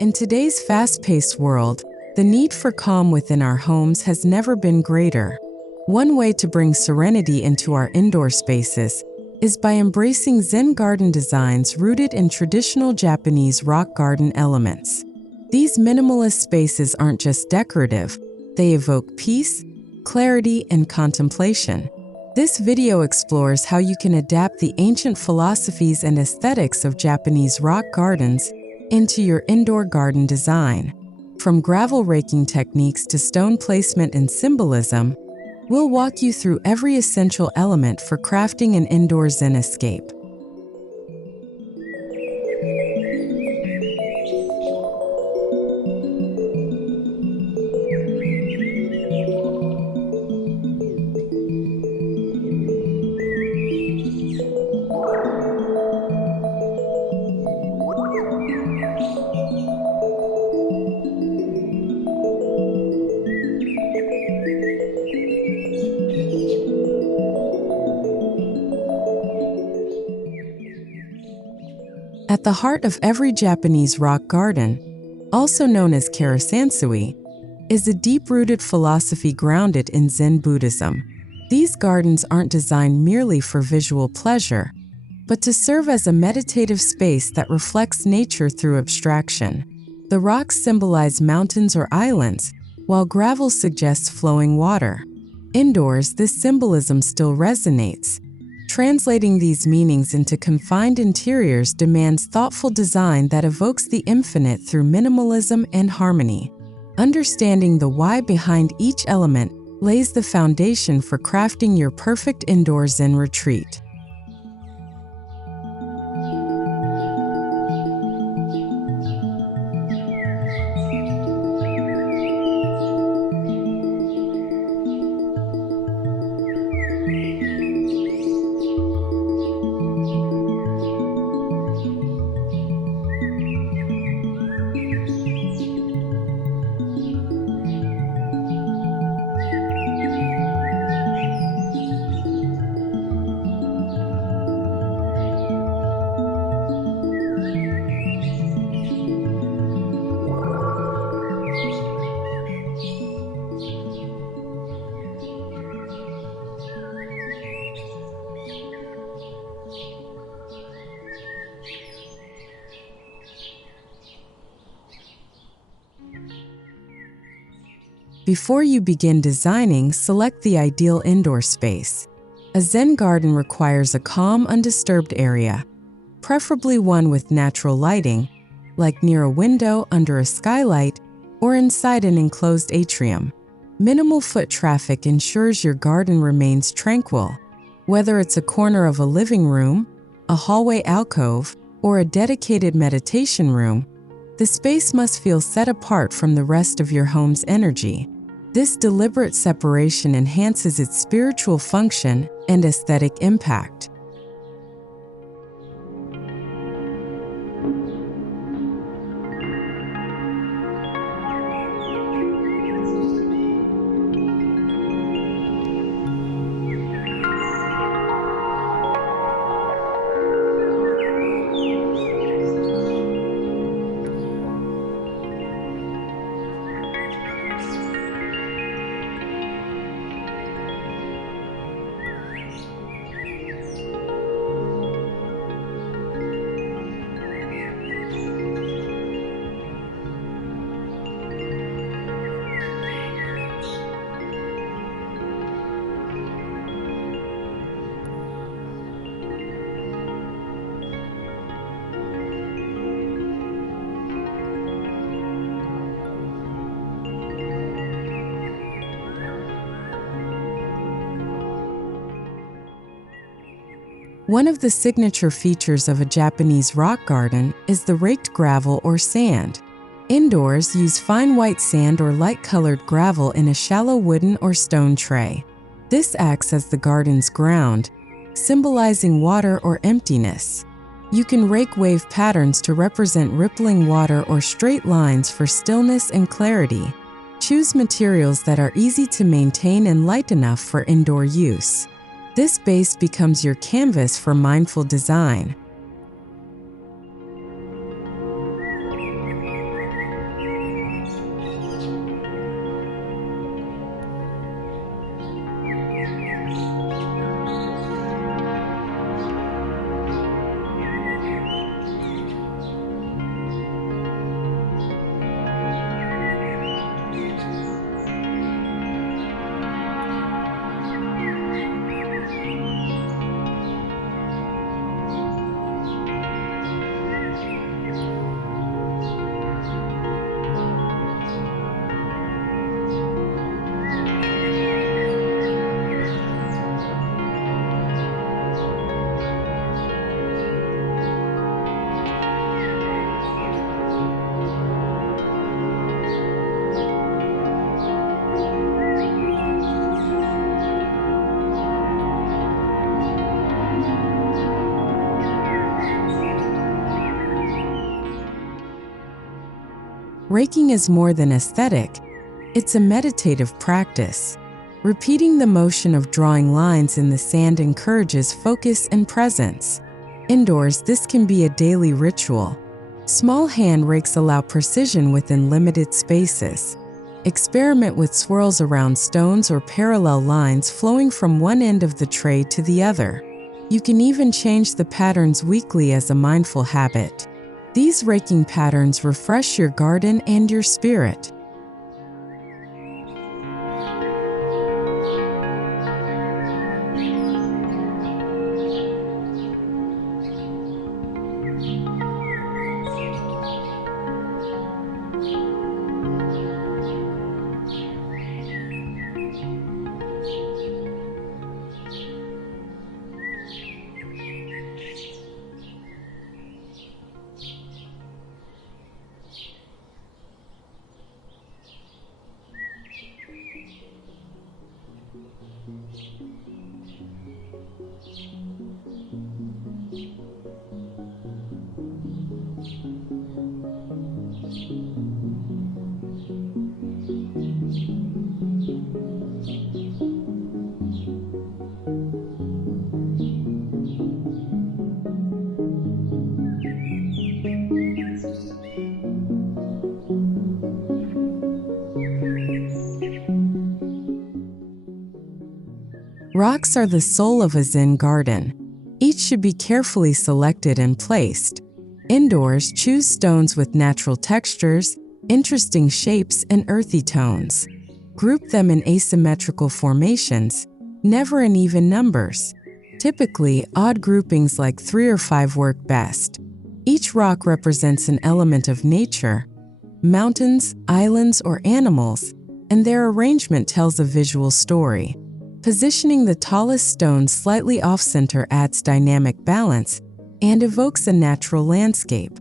In today's fast-paced world, the need for calm within our homes has never been greater. One way to bring serenity into our indoor spaces is by embracing Zen garden designs rooted in traditional Japanese rock garden elements. These minimalist spaces aren't just decorative, they evoke peace, clarity, and contemplation. This video explores how you can adapt the ancient philosophies and aesthetics of Japanese rock gardens into your indoor garden design. From gravel raking techniques to stone placement and symbolism, we'll walk you through every essential element for crafting an indoor Zen escape. At the heart of every Japanese rock garden, also known as karasansui, is a deep-rooted philosophy grounded in Zen Buddhism. These gardens aren't designed merely for visual pleasure, but to serve as a meditative space that reflects nature through abstraction. The rocks symbolize mountains or islands, while gravel suggests flowing water. Indoors, this symbolism still resonates. Translating these meanings into confined interiors demands thoughtful design that evokes the infinite through minimalism and harmony. Understanding the why behind each element lays the foundation for crafting your perfect indoor Zen retreat. Before you begin designing, select the ideal indoor space. A Zen garden requires a calm, undisturbed area, preferably one with natural lighting, like near a window, under a skylight, or inside an enclosed atrium. Minimal foot traffic ensures your garden remains tranquil. Whether it's a corner of a living room, a hallway alcove, or a dedicated meditation room, the space must feel set apart from the rest of your home's energy. This deliberate separation enhances its spiritual function and aesthetic impact. One of the signature features of a Japanese rock garden is the raked gravel or sand. Indoors, use fine white sand or light-colored gravel in a shallow wooden or stone tray. This acts as the garden's ground, symbolizing water or emptiness. You can rake wave patterns to represent rippling water or straight lines for stillness and clarity. Choose materials that are easy to maintain and light enough for indoor use. This base becomes your canvas for mindful design. Raking is more than aesthetic, it's a meditative practice. Repeating the motion of drawing lines in the sand encourages focus and presence. Indoors, this can be a daily ritual. Small hand rakes allow precision within limited spaces. Experiment with swirls around stones or parallel lines flowing from one end of the tray to the other. You can even change the patterns weekly as a mindful habit. These raking patterns refresh your garden and your spirit. Rocks are the soul of a Zen garden. Each should be carefully selected and placed. Indoors, choose stones with natural textures, interesting shapes, and earthy tones. Group them in asymmetrical formations, never in even numbers. Typically, odd groupings like 3 or 5 work best. Each rock represents an element of nature, mountains, islands, or animals, and their arrangement tells a visual story. Positioning the tallest stone slightly off-center adds dynamic balance and evokes a natural landscape.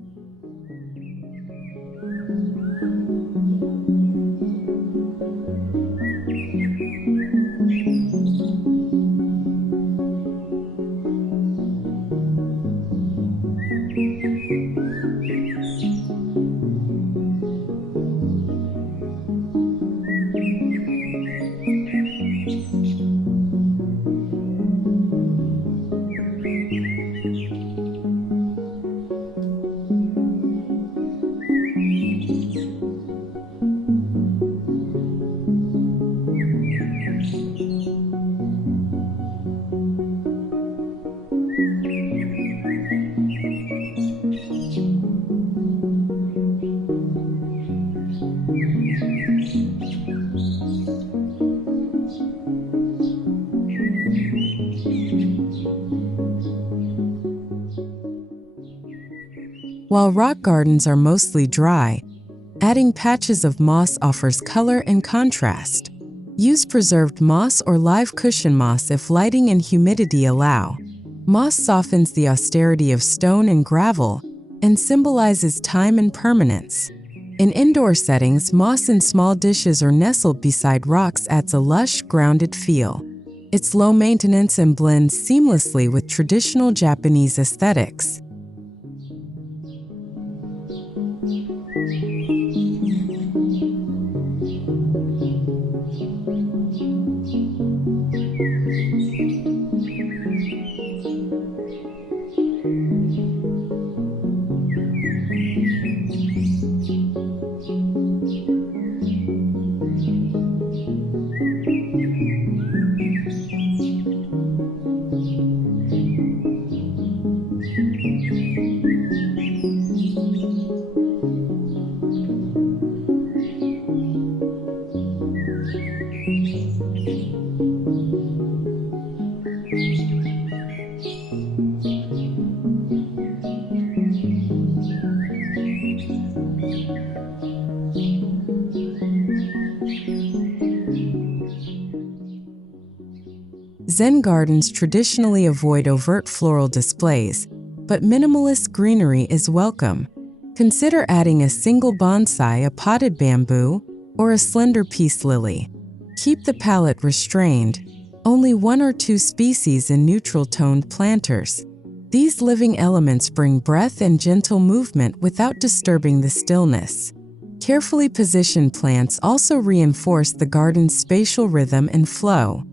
While rock gardens are mostly dry, adding patches of moss offers color and contrast. Use preserved moss or live cushion moss if lighting and humidity allow. Moss softens the austerity of stone and gravel and symbolizes time and permanence. In indoor settings, moss in small dishes or nestled beside rocks adds a lush, grounded feel. It's low maintenance and blends seamlessly with traditional Japanese aesthetics. Zen gardens traditionally avoid overt floral displays, but minimalist greenery is welcome. Consider adding a single bonsai, a potted bamboo, or a slender peace lily. Keep the palette restrained, only 1 or 2 species in neutral-toned planters. These living elements bring breath and gentle movement without disturbing the stillness. Carefully positioned plants also reinforce the garden's spatial rhythm and flow.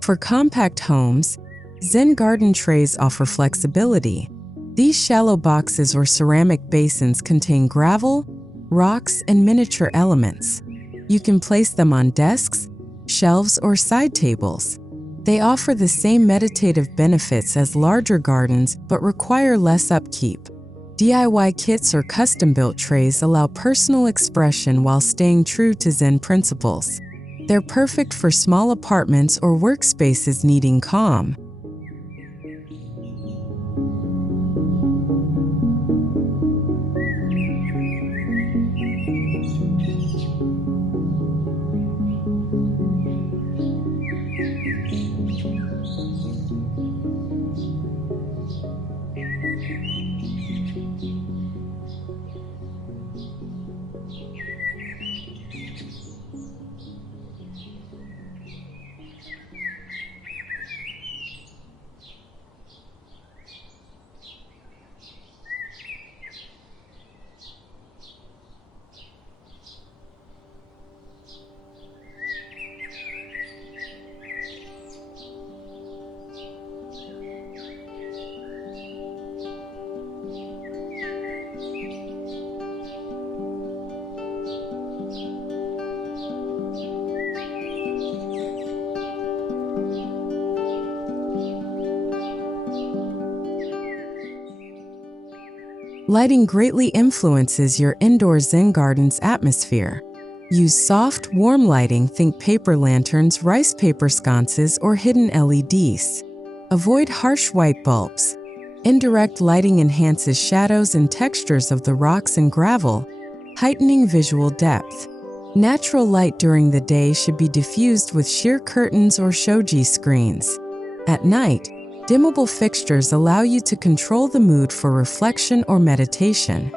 For compact homes, Zen garden trays offer flexibility. These shallow boxes or ceramic basins contain gravel, rocks, and miniature elements. You can place them on desks, shelves, or side tables. They offer the same meditative benefits as larger gardens but require less upkeep. DIY kits or custom-built trays allow personal expression while staying true to Zen principles. They're perfect for small apartments or workspaces needing calm. Lighting greatly influences your indoor Zen garden's atmosphere. Use soft, warm lighting, think paper lanterns, rice paper sconces, or hidden LEDs. Avoid harsh white bulbs. Indirect lighting enhances shadows and textures of the rocks and gravel, heightening visual depth. Natural light during the day should be diffused with sheer curtains or shoji screens. At night, dimmable fixtures allow you to control the mood for reflection or meditation.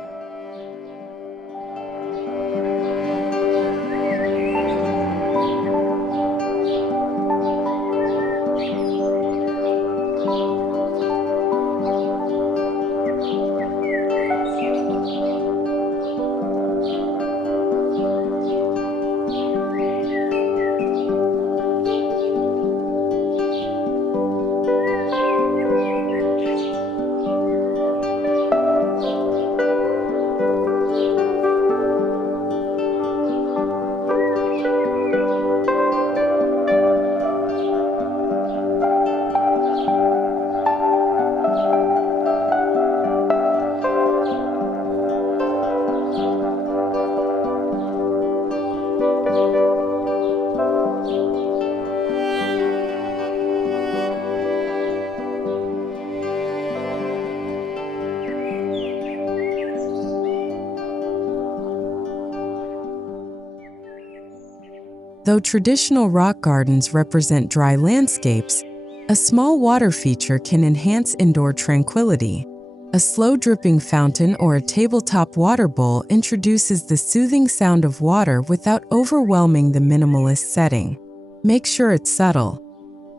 Though traditional rock gardens represent dry landscapes, a small water feature can enhance indoor tranquility. A slow-dripping fountain or a tabletop water bowl introduces the soothing sound of water without overwhelming the minimalist setting. Make sure it's subtle.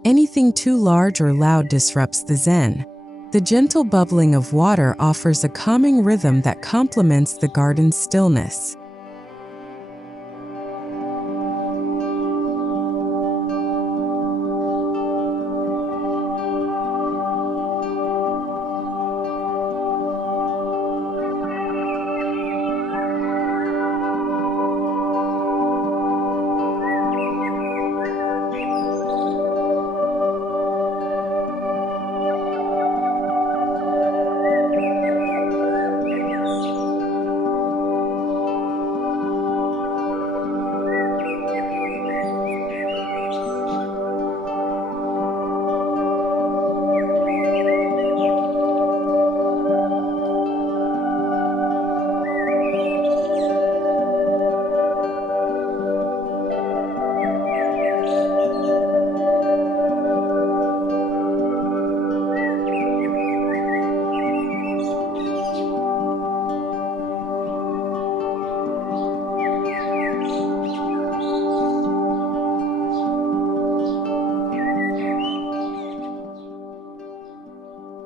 Anything too large or loud disrupts the zen. The gentle bubbling of water offers a calming rhythm that complements the garden's stillness.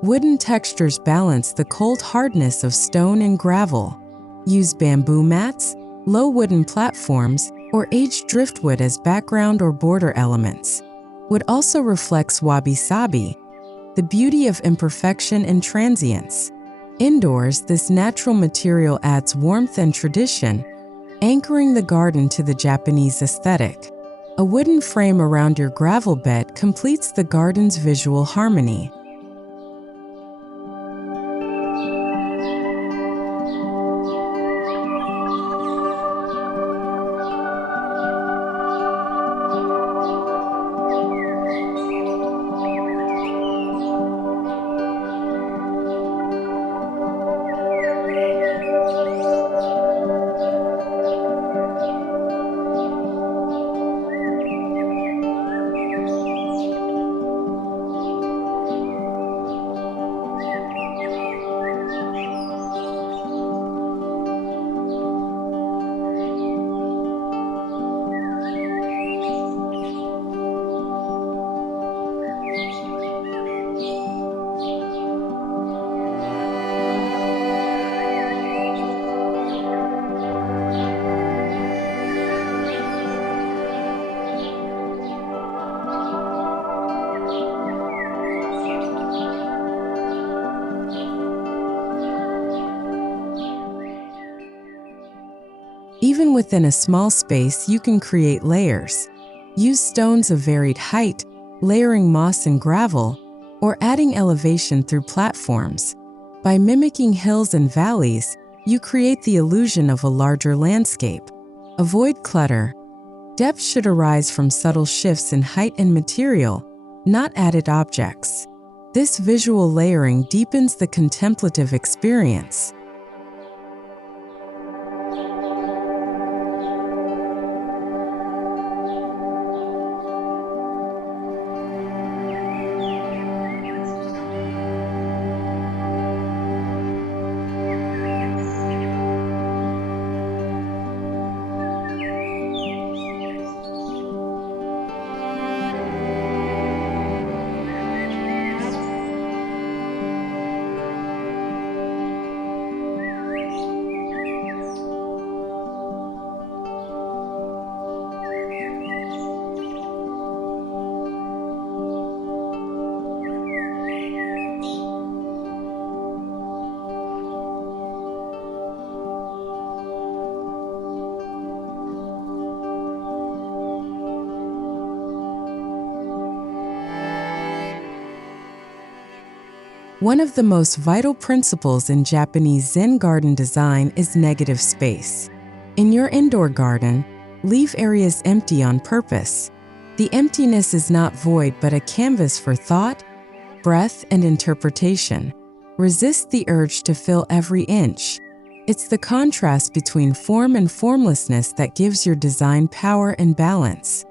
Wooden textures balance the cold hardness of stone and gravel. Use bamboo mats, low wooden platforms, or aged driftwood as background or border elements. Wood also reflects wabi-sabi, the beauty of imperfection and transience. Indoors, this natural material adds warmth and tradition, anchoring the garden to the Japanese aesthetic. A wooden frame around your gravel bed completes the garden's visual harmony. Even within a small space, you can create layers. Use stones of varied height, layering moss and gravel, or adding elevation through platforms. By mimicking hills and valleys, you create the illusion of a larger landscape. Avoid clutter. Depth should arise from subtle shifts in height and material, not added objects. This visual layering deepens the contemplative experience. One of the most vital principles in Japanese Zen garden design is negative space. In your indoor garden, leave areas empty on purpose. The emptiness is not void but a canvas for thought, breath, and interpretation. Resist the urge to fill every inch. It's the contrast between form and formlessness that gives your design power and balance.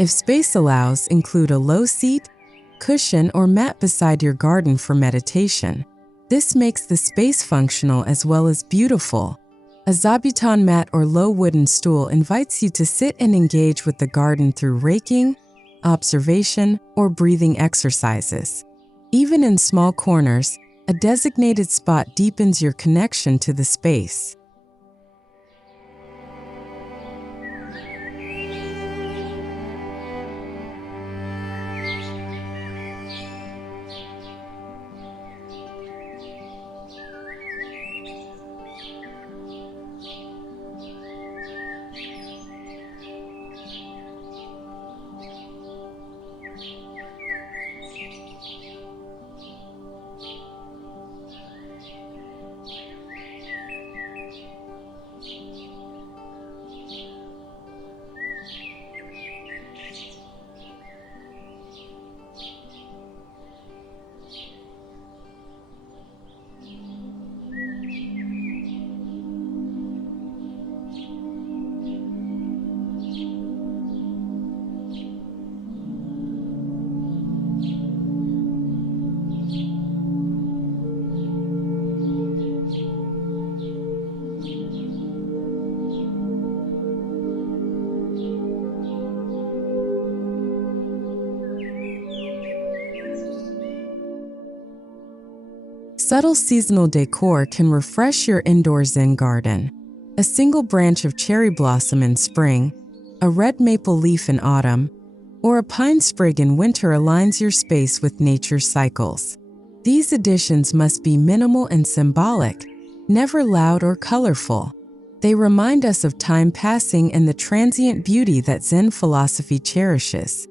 If space allows, include a low seat, cushion, or mat beside your garden for meditation. This makes the space functional as well as beautiful. A zabuton mat or low wooden stool invites you to sit and engage with the garden through raking, observation, or breathing exercises. Even in small corners, a designated spot deepens your connection to the space. Subtle seasonal decor can refresh your indoor Zen garden. A single branch of cherry blossom in spring, a red maple leaf in autumn, or a pine sprig in winter aligns your space with nature's cycles. These additions must be minimal and symbolic, never loud or colorful. They remind us of time passing and the transient beauty that Zen philosophy cherishes.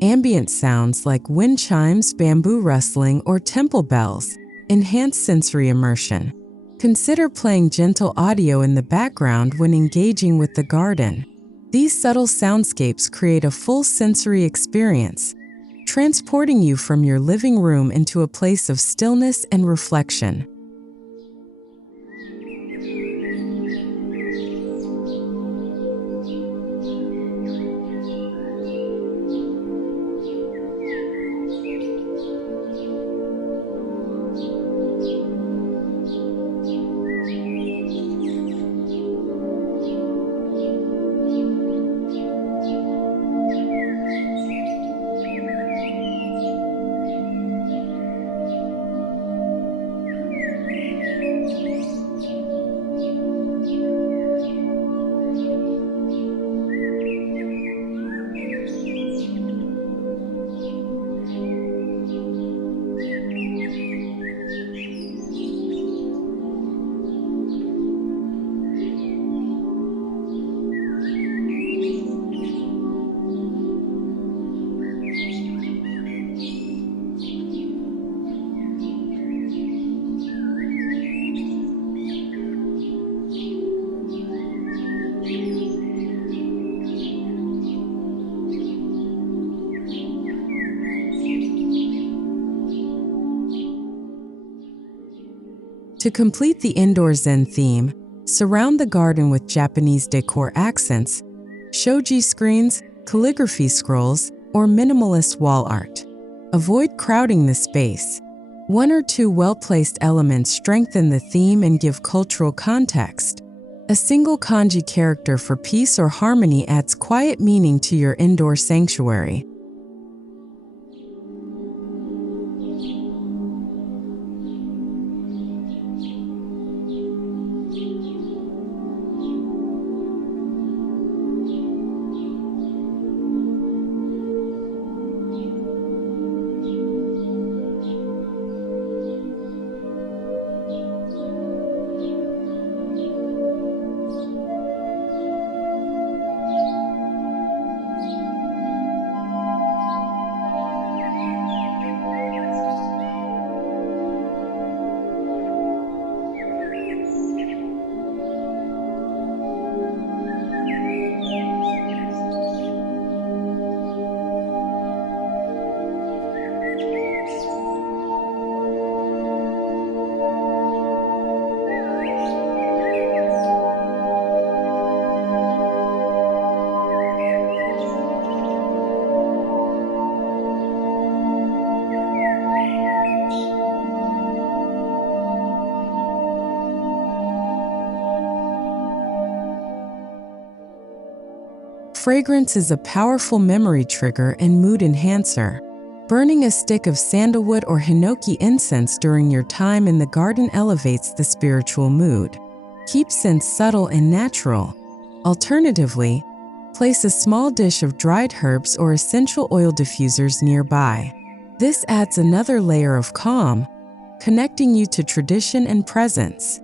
Ambient sounds like wind chimes, bamboo rustling, or temple bells enhance sensory immersion. Consider playing gentle audio in the background when engaging with the garden. These subtle soundscapes create a full sensory experience, transporting you from your living room into a place of stillness and reflection. To complete the indoor Zen theme, surround the garden with Japanese decor accents, shoji screens, calligraphy scrolls, or minimalist wall art. Avoid crowding the space. One or two well-placed elements strengthen the theme and give cultural context. A single kanji character for peace or harmony adds quiet meaning to your indoor sanctuary. Fragrance is a powerful memory trigger and mood enhancer. Burning a stick of sandalwood or hinoki incense during your time in the garden elevates the spiritual mood. Keep scents subtle and natural. Alternatively, place a small dish of dried herbs or essential oil diffusers nearby. This adds another layer of calm, connecting you to tradition and presence.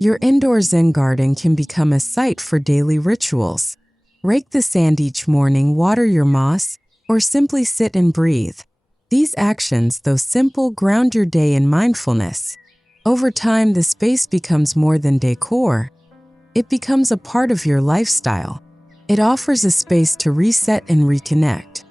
Your indoor Zen garden can become a site for daily rituals. Rake the sand each morning, water your moss, or simply sit and breathe. These actions, though simple, ground your day in mindfulness. Over time, the space becomes more than decor. It becomes a part of your lifestyle. It offers a space to reset and reconnect.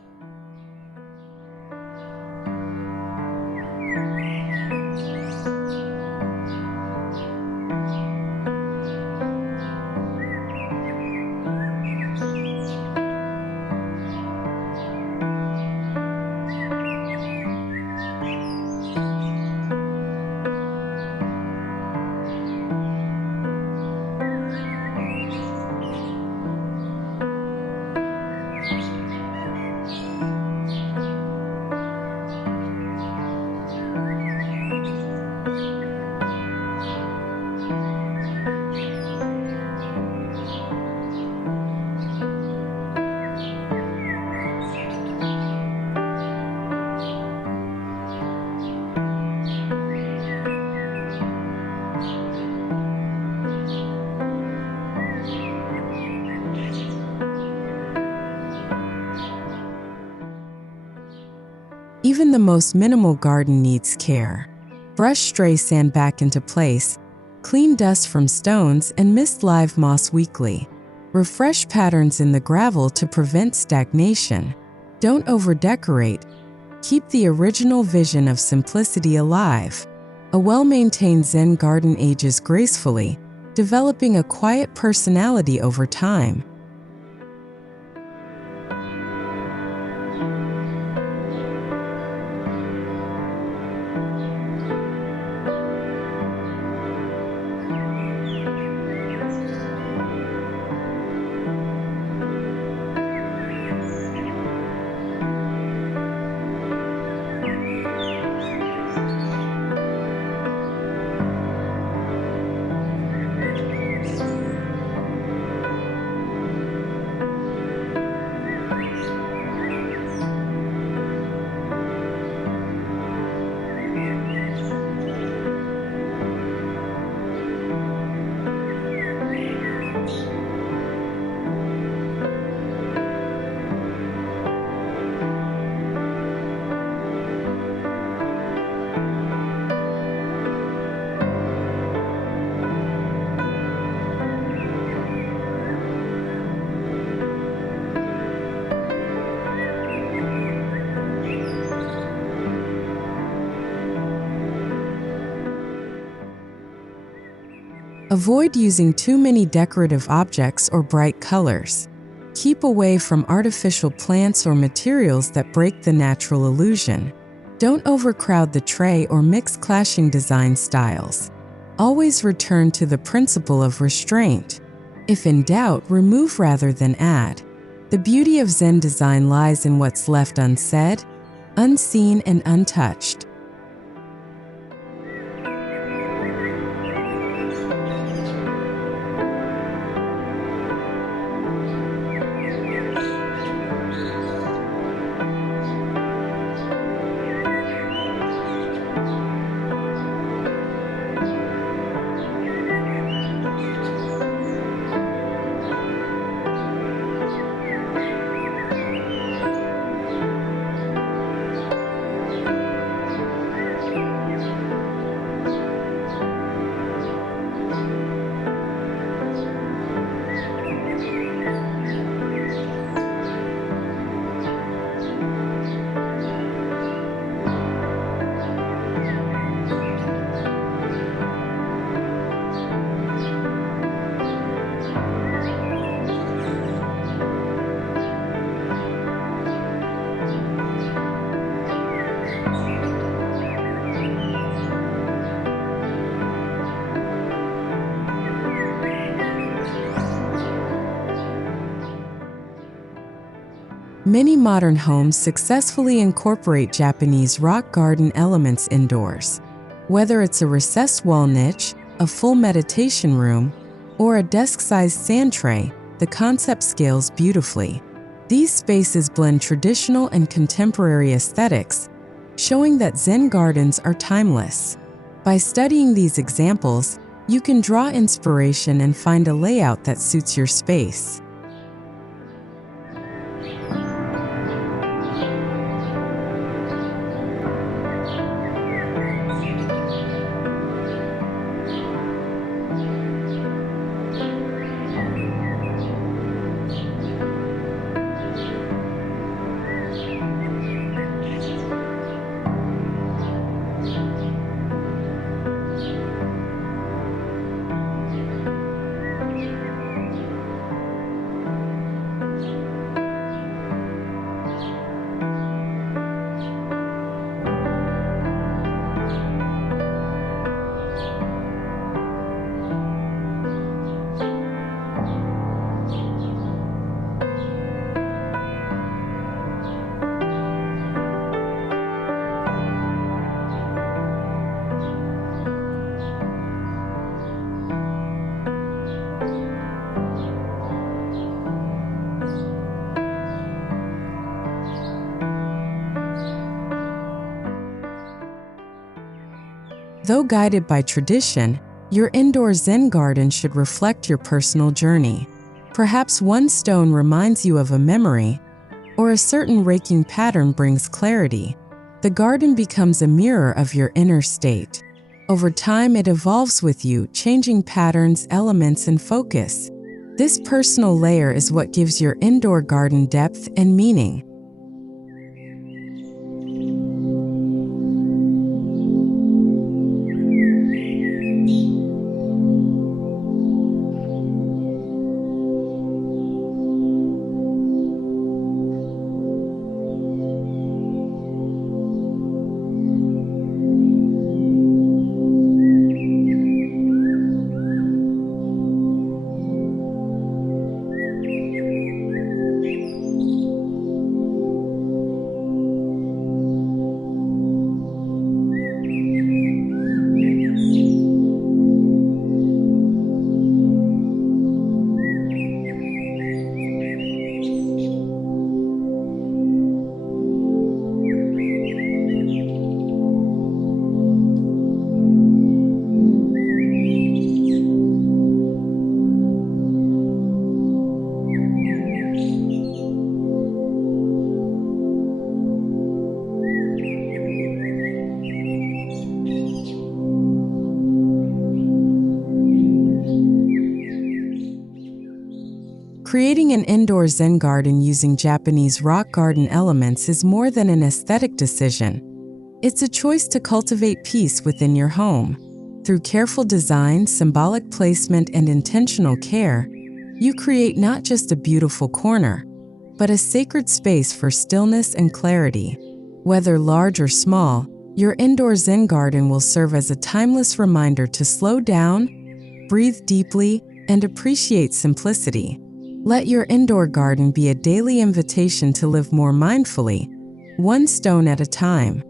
Even the most minimal garden needs care. Brush stray sand back into place, clean dust from stones, and mist live moss weekly. Refresh patterns in the gravel to prevent stagnation. Don't over-decorate. Keep the original vision of simplicity alive. A well-maintained Zen garden ages gracefully, developing a quiet personality over time. Avoid using too many decorative objects or bright colors. Keep away from artificial plants or materials that break the natural illusion. Don't overcrowd the tray or mix clashing design styles. Always return to the principle of restraint. If in doubt, remove rather than add. The beauty of Zen design lies in what's left unsaid, unseen, and untouched. Many modern homes successfully incorporate Japanese rock garden elements indoors. Whether it's a recessed wall niche, a full meditation room, or a desk-sized sand tray, the concept scales beautifully. These spaces blend traditional and contemporary aesthetics, showing that Zen gardens are timeless. By studying these examples, you can draw inspiration and find a layout that suits your space. Though guided by tradition, your indoor Zen garden should reflect your personal journey. Perhaps one stone reminds you of a memory, or a certain raking pattern brings clarity. The garden becomes a mirror of your inner state. Over time, it evolves with you, changing patterns, elements, and focus. This personal layer is what gives your indoor garden depth and meaning. Creating an indoor Zen garden using Japanese rock garden elements is more than an aesthetic decision. It's a choice to cultivate peace within your home. Through careful design, symbolic placement, and intentional care, you create not just a beautiful corner, but a sacred space for stillness and clarity. Whether large or small, your indoor Zen garden will serve as a timeless reminder to slow down, breathe deeply, and appreciate simplicity. Let your indoor garden be a daily invitation to live more mindfully, one stone at a time.